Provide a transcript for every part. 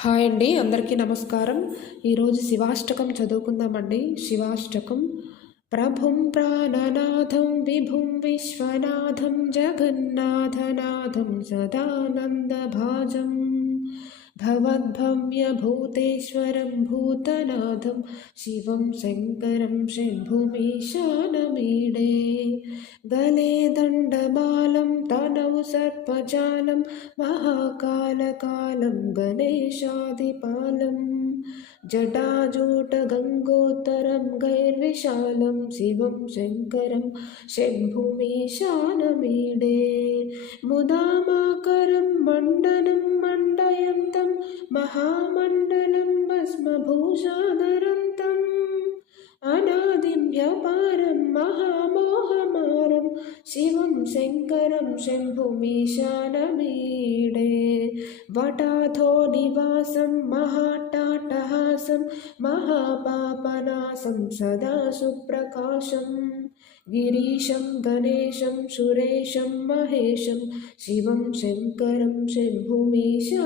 Hi అండి, అందరికీ నమస్కారం. ఈరోజు శివాష్టకం చదువుకుందామండి. శివాష్టకం. ప్రభుం ప్రాణనాథం విభుం విశ్వనాథం జగన్నాథనాథం సదానందభాజం భవద్భవ్యభూతేశ్వరం భూతనాథం శివం శంకరం శంభుమీశానमीडे गले दण्डमालं तनौ सर्पजालं महाकालकालं गणेशादिपालं जटाजूटगङ्गोत्तरं गैर्विशालं शिवं शङ्करं शम्भुमीशानमीडे मुदामाकरं मण्डनं मण्डयन्तं महामण्डलं भस्मभूषाधरं तम् अनादिं व्यपारं महामोहमारं शिवं शङ्करं शम्भुमीशानमीडे वटाथो निवासं महाट्टाटहासं महापापनाशं सदा सुप्रकाशं गिरीशं गणेशं सुरेशं महेशं शिवं शङ्करं शम्भुमीशानमीडे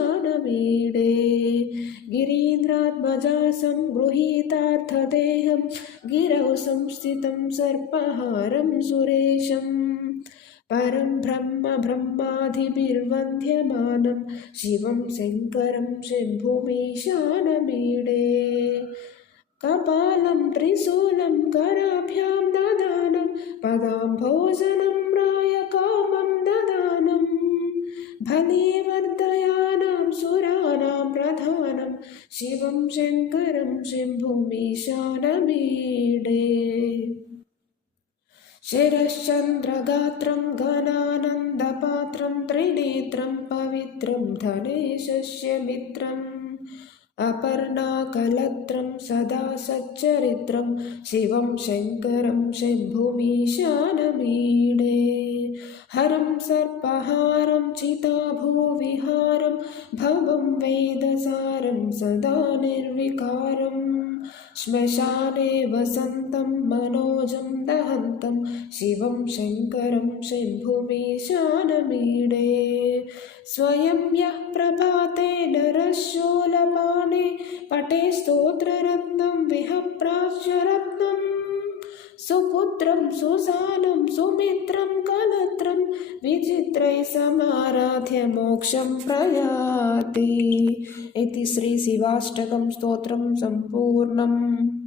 गिरीन्द्रात्मजासं गृहीतार्थदेहं गिरौ संस्थितं सर्पहारं सुरेशं परं ब्रह्म ब्रह्मादिभिर्वन्द्यमानं शिवं शङ्करं शम्भुमीशानमीडे कपालं त्रिशूलं कराभ्यां ददानं पदाम्भोजनं रायकामं ददानं बलिवर्धयानां सुराणां प्रधानं शिवं शङ्करं शम्भुमीशानमीडे शिरश्चन्द्रगात्रं गणानन्दपात्रं त्रिनेत्रं पवित्रं धनेशस्य मित्रम् अपर्णाकलत्रं सदा सच्चरित्रं शिवं शङ्करं शम्भुमीशानमीडे हरं सर्पहारं चिताभूविहारं भवं वेदसारं सदा निर्विकारं श्मशाने वसन्तं मनोजं दहन्तं शिवं शङ्करं शम्भुमीशानमीडे स्वयं यः प्रभाते नरशूलपाणे पटे स्तोत्ररत्नं विहप्राच्यरत्नं सुपुत्रं सुसानं सुमित्रं कलत्रं विचित्रैः समाराध्य मोक्षं प्रयाति इति श्री शिवाष्टकं स्तोत्रं सम्पूर्णम्।